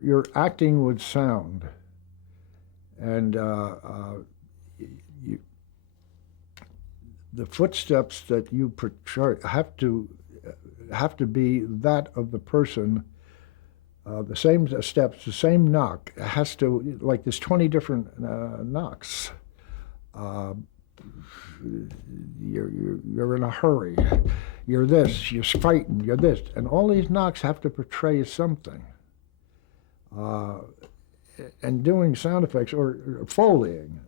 you're acting with sound, and you, the footsteps that you portray have to be that of the person. The same steps, the same knock. It has to, like there's 20 different knocks. Uh, you're in a hurry. You're this. You're fighting. You're this, and all these knocks have to portray something. Uh, and doing sound effects or foleying,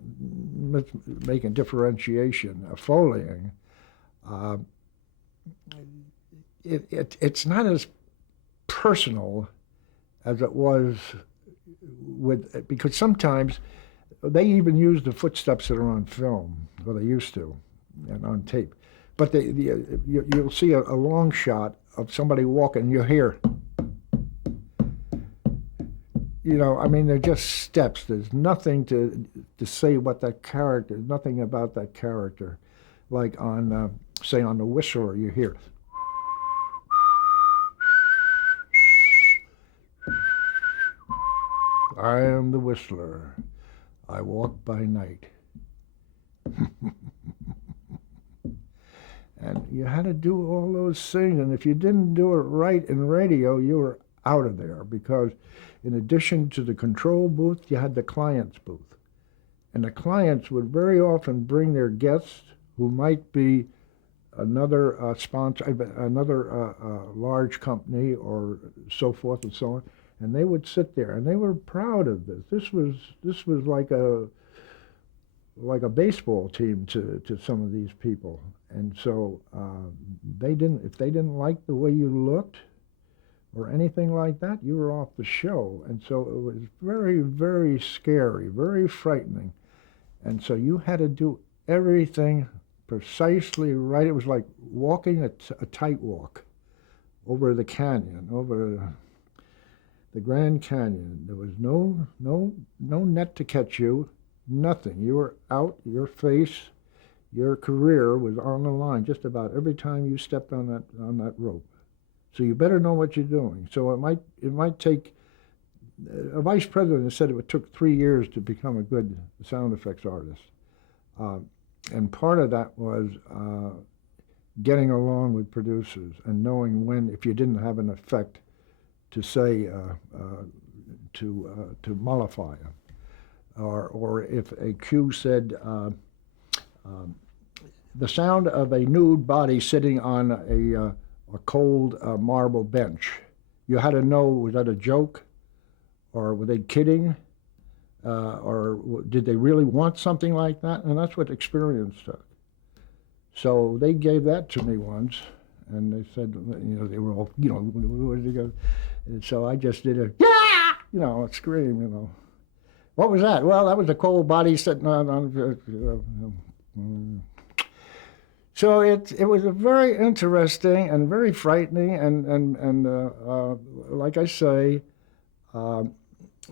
making differentiation, foleying, uh, it's not as personal as it was with, because sometimes they even use the footsteps that are on film, or they used to, and on tape. But you'll see a long shot of somebody walking, you hear, I mean, they're just steps. There's nothing to say what that character, nothing about that character. Like on, say, on The Whistler, you hear, I am the Whistler. I walk by night. And you had to do all those things. And if you didn't do it right in radio, you were out of there, because in addition to the control booth, you had the client's booth. And the clients would very often bring their guests, who might be another sponsor, another large company, or so forth and so on, and they would sit there, and they were proud of this. This was like a baseball team to some of these people, and so if they didn't like the way you looked or anything like that, you were off the show. And so it was very, very scary, very frightening. And so you had to do everything precisely right. It was like walking a tightrope over the canyon, over the Grand Canyon. There was no net to catch you, nothing. You were out, your face, your career was on the line just about every time you stepped on that rope. So you better know what you're doing. So it might take. A vice president said it took 3 years to become a good sound effects artist, and part of that was getting along with producers and knowing when, if you didn't have an effect, to say to mollify them, or if a cue said the sound of a nude body sitting on a cold marble bench. You had to know, was that a joke, or were they kidding, or did they really want something like that? And that's what experience took. So they gave that to me once, and they said, they were all, and so I just did a scream, What was that? Well, that was a cold body sitting on. So it was a very interesting and very frightening, and like I say,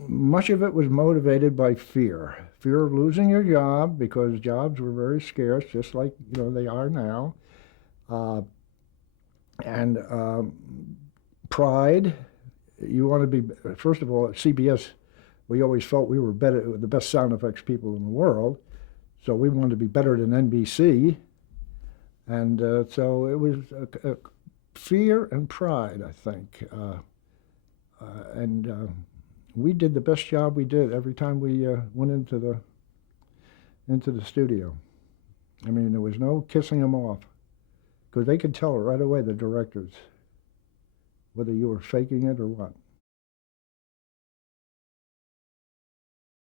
much of it was motivated by fear of losing your job, because jobs were very scarce, just like they are now, and pride. You want to be, first of all, at CBS. We always felt we were the best sound effects people in the world, so we wanted to be better than NBC. And so it was a fear and pride, I think. And we did the best job we did every time we went into the studio. I mean, there was no kissing them off, because they could tell right away, the directors, whether you were faking it or what.